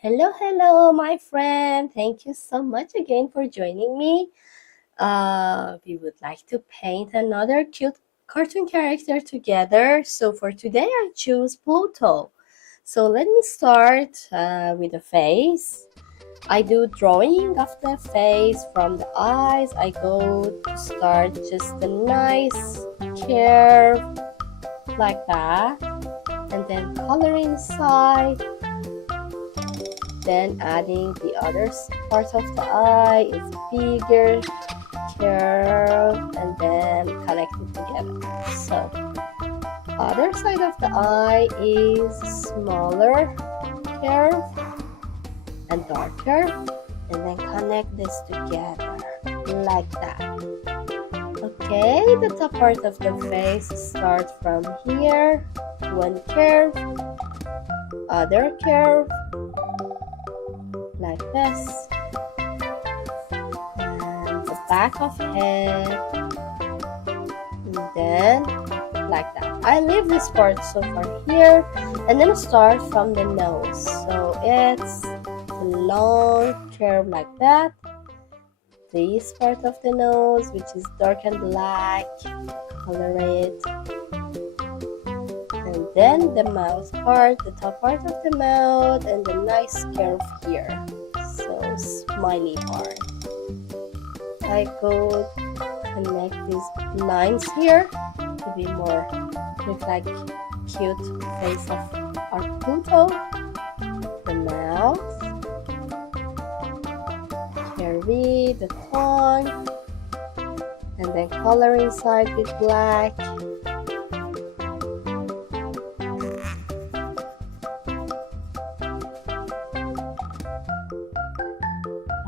Hello, hello, my friend. Thank you so much again for joining me. We would like to paint another cute cartoon character together. So for today, I choose Pluto. So let me start with the face. I do drawing of the face from the eyes. I go to start just a nice curve like that, and then color inside. Then adding the other part of the eye is bigger curve, and then connect it together. So other side of the eye is smaller curve and darker, and then connect this together like that. Okay, the top part of the face starts from here, one curve, other curve, like this, and the back of head, and then like that. I leave this part so far here, and then start from the nose. So it's a long curve like that. This part of the nose, which is dark and black, color it. And then the mouth part, the top part of the mouth, and the nice curve here. So smiley part. I go connect these lines here to be more look like cute face of our Pluto. The mouth, curvy, the tongue, and then color inside with black.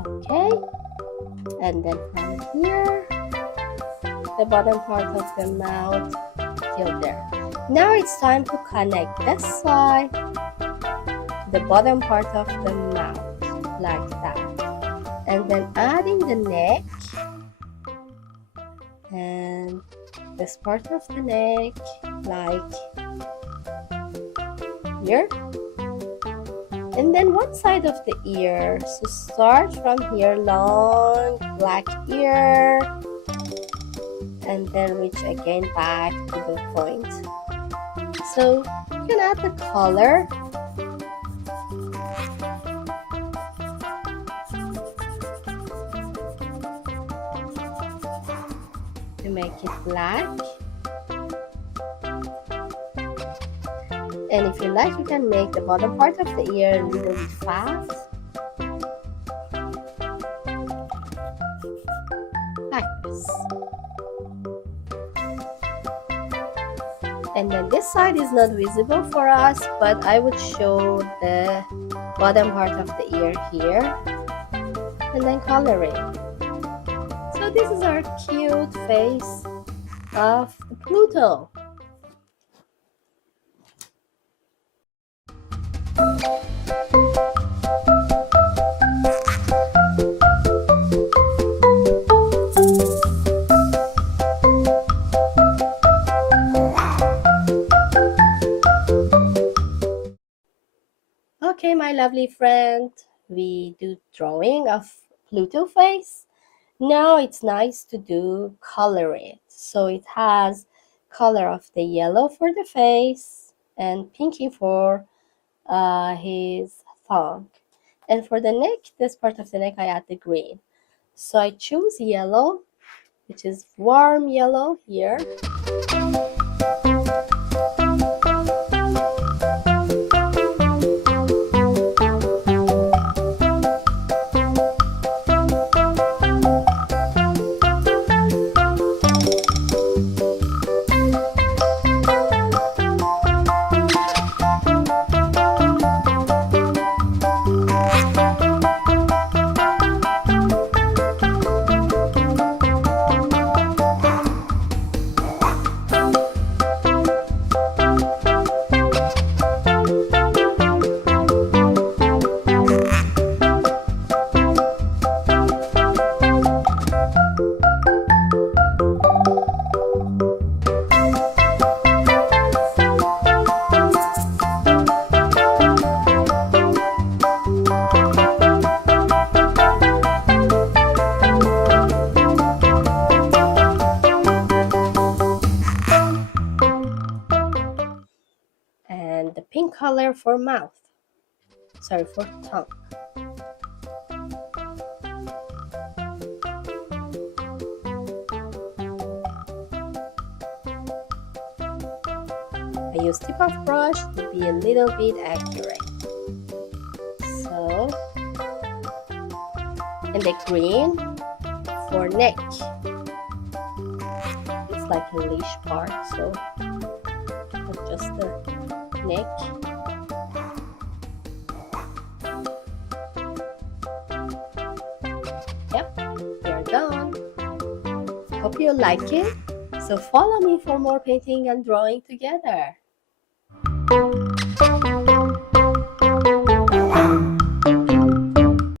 Okay, and then from here, the bottom part of the mouth till there. Now it's time to connect this side to the bottom part of the mouth like that, and then adding the neck and this part of the neck like here. And then one side of the ear. So start from here, long black ear, and then reach again back to the point. So you can add the color. To make it black. And if you like, you can make the bottom part of the ear a little bit fast. Like this. And then this side is not visible for us, but I would show the bottom part of the ear here. And then color it. So this is our cute face of Pluto. Okay, my lovely friend, we do drawing of Pluto face. Now it's nice to do color it. So it has color of the yellow for the face and pinky for his thumb. And for the neck, this part of the neck, I add the green. So I choose yellow, which is warm yellow here. color for mouth. Sorry, for tongue. I use tip of brush to be a little bit accurate. So, and the green for neck. It's like a leash part, so adjust the neck. Yep, we're done. Hope you like it. So follow me for more painting and drawing together.